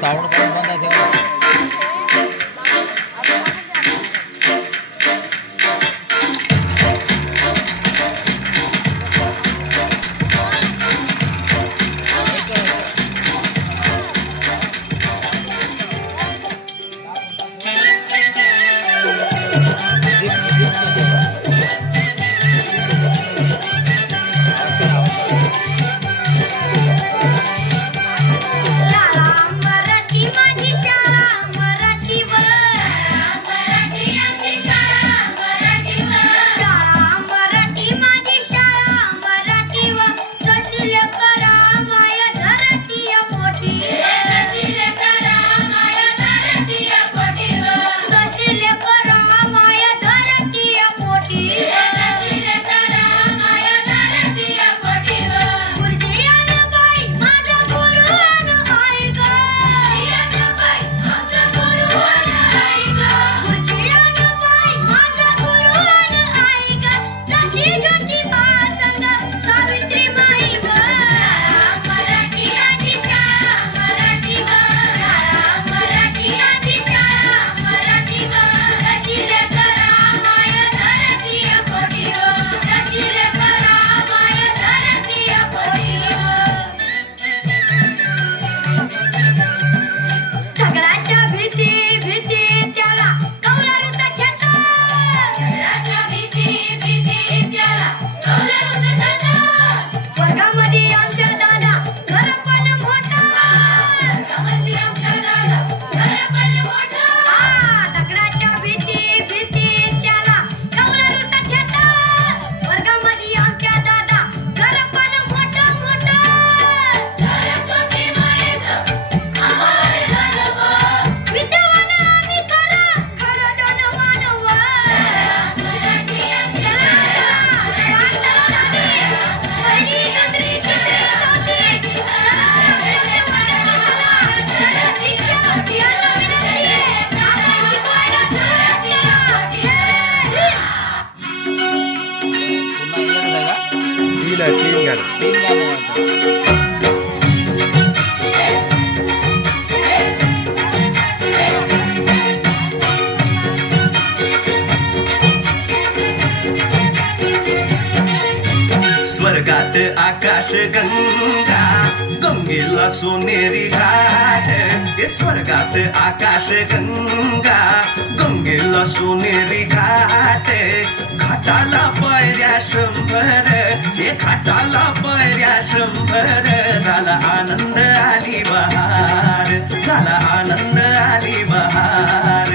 Sound पण बंद आहे तेव्हा. तीन गाणं. स्वर्गात आकाश गंगा गंगेला सोनेरी घाट. हे स्वर्गात आकाश गंगा गंगेला सोनेरी घाट. घाटाला पायऱ्या 100, हे घाटाला पायऱ्या 100. झाला आनंद आली बहार, झाला आनंद आली बहार.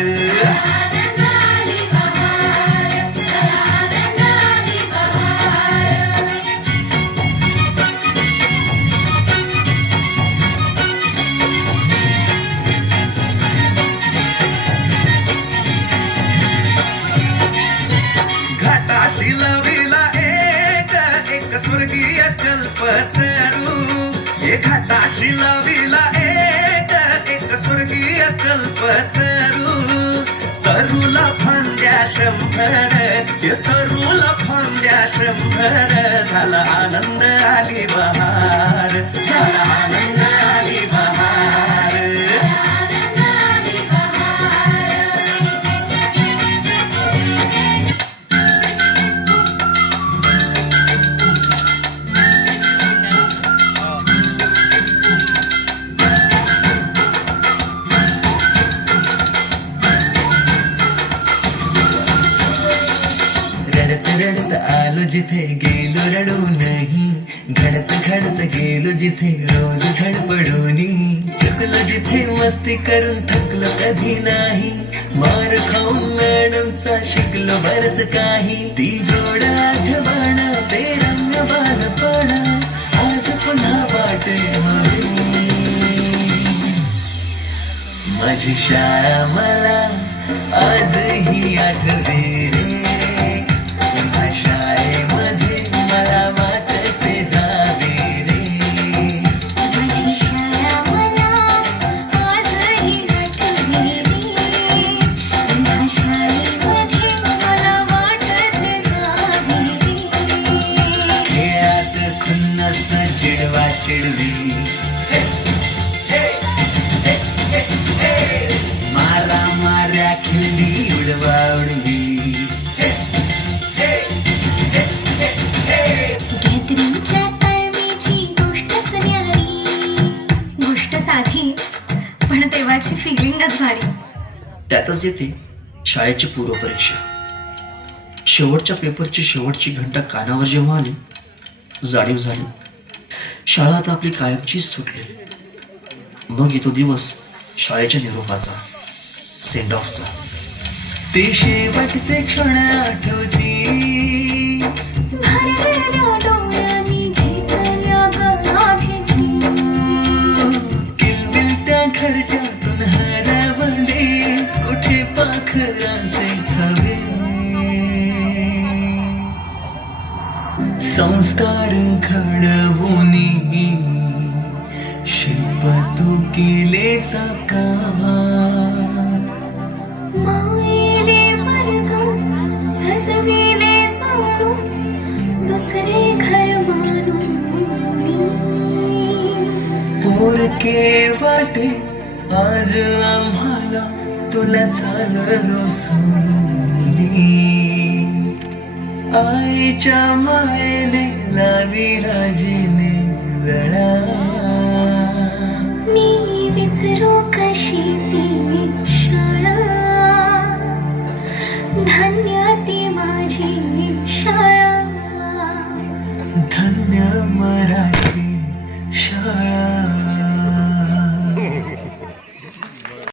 घाटाशी लविला एक स्वर्गीय कल्पतरू. हे घाटाशी लविला एक स्वर्गीय कल्पतरू. तरुला फांद्या 100, हे तरुला फांद्या 100. झाला आनंद आली बहार, झाला आनंद आली बहार. रडत आलो जिथे गेलो रडू नाही. घडत घडत गेलो जिथे रोज धडपडूनी. चुकलो जिथे मस्ती करून थकलो कधी नाही. मार खाऊन मॅडमचा शिकलो बरच काही. ती गोड आठवण ते रम्य बालपण आज पुन्हा वाटे माझी शाळा मला आजही आठवे रे. शाळेमध्ये मला वाटते जावे रे. माझी शाळा मला आजही आठवते रे. पुन्हा शाळेमध्ये मला वाटते जावे रे. खेळात खुन्नस चिडवा चिडवी. खिल्ली उडवा उडवी. गॅदरिंगच्या ताळमेची गोष्टच न्यारी. गोष्ट साधी पण तेव्हाची फिलिंगच भारी. त्यातच येते शाळेची पूर्वपरीक्षा. शेवटच्या पेपरची शेवटची घंटा कानावर जेव्हा आली, जाणीव झाली शाळा आता आपली कायमचीच सुटली. मग येतो दिवस शाळेच्या निरोपाचा, सेंड ऑफचा. ते शेवटचे क्षण आठवती, भरलेल्या डोळ्यांनी घेतल्या गळा भेटी. किलबिलत्या घरट्यातून हरवले कुठे पाखरांचे थवे. संस्कार घडवूनी शिल्प तू केले साकार. मायेले वर्ग सजविले सोडून दुसरे घर मानून. पोरके वाटे आज आम्हाला तुला चाललो सोडूनी. आईच्या मायेने लावी राजीने